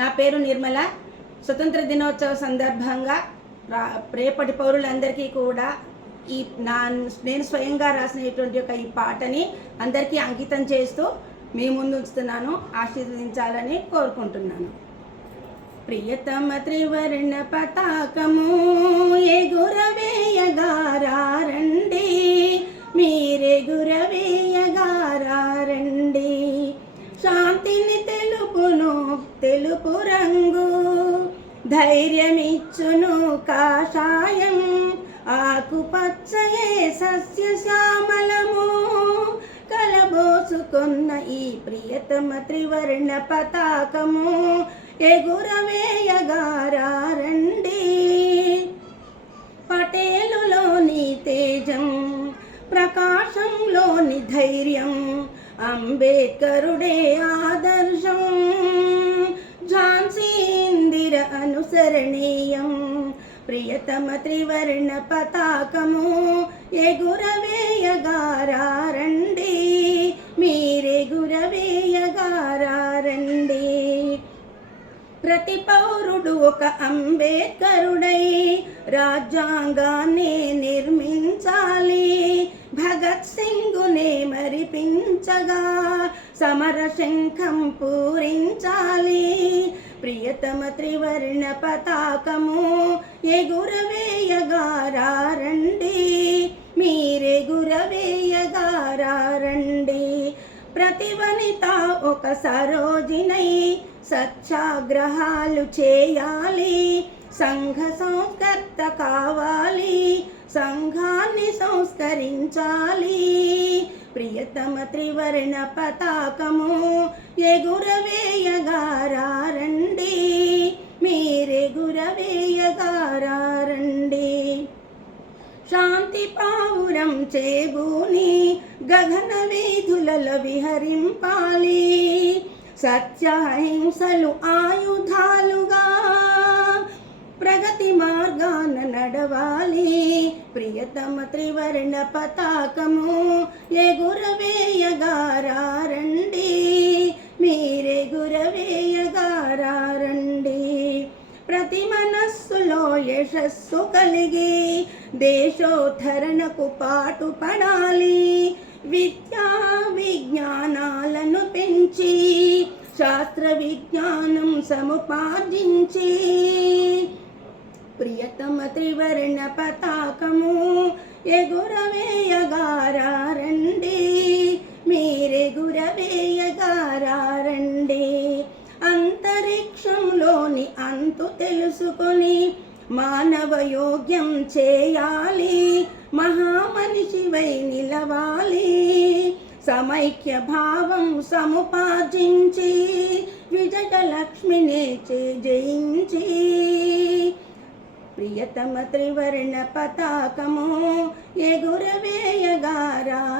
నా పేరు నిర్మల. స్వతంత్ర దినోత్సవ సందర్భంగా రేపటి పౌరులందరికీ కూడా నేను స్వయంగా రాసినటువంటి ఈ పాటని అందరికీ అంకితం చేస్తూ మీ ముందు ఉంచుతున్నాను. ఆశీర్వదించాలని కోరుకుంటున్నాను. ప్రియతమ త్రివర్ణ పతాకము ఎగురవేయగారండి, మీరెగురవేయగారండి. శాంతిని తెలుపును తెలుపు రంగు, ధైర్యమిచ్చును కాషాయం. ఆకుపచ్చయే సస్యశ్యామలము కలబోసుకున్న ఈ ప్రియతమ త్రివర్ణ పతాకము ఎగురవేయగారండి. పటేలులోని తేజం, ప్రకాశంలోని ధైర్యం, అంబేద్కరుడే ఆదర్శం. ఝాన్సీ ఇందిర అనుసరణీయం, ప్రియతమ త్రివర్ణ పతాకము ఎగురవేయగారండి, మీరెగురవేయగారండి. ప్రతి పౌరుడు ఒక అంబేద్కరుడై రాజ్యాంగాన్ని నిర్మించాలి. భగత్ సింగునే మరిపించగా సమర శంఖం పూరించాలి. ప్రియతమ త్రివర్ణ పతాకము ఎగురవేయగారండి, మీరెగురవేయగారండి. ప్రతి వనిత ఒక సరోజినై సత్యాగ్రహాలు చేయాలి. సంఘ సంస్కర్త కావాలి, సంఘాన్ని సంస్కరించాలి. ప్రియతమ త్రివర్ణ పతాకము ఎగురవేయగారండి, మీరెగురవేయగారండి. శాంతి పావురం చేబూని గగన వీధులలో విహరింపాలి. సత్యహింసలు ఆయుధాలుగా ప్రగతి మార్గాన నడవాలి. ప్రియతమ త్రివర్ణ పతాకము ఎగురవేయగారండి, మీరెగురవేయగారండి. ప్రతి మనస్సులో యశస్సు కలిగి దేశోద్ధరణకు పాటుపడాలి. విద్యా విజ్ఞానాలను పెంచి శాస్త్ర విజ్ఞానం సముపార్జించి ప్రియతమ త్రివర్ణ పతాకము ఎగురవేయగారండి, మీరెగురవేయగారండి. అంతరిక్షంలోని అంతు తెలుసుకొని మానవ యోగ్యం చేయాలి. మహామనిషివై నిలవాలి. సమైక్య భావం సముపార్జించి విజయలక్ష్మిని జయించి ప్రియతమ త్రివర్ణ పతాకము ఎగురవేయగారండి.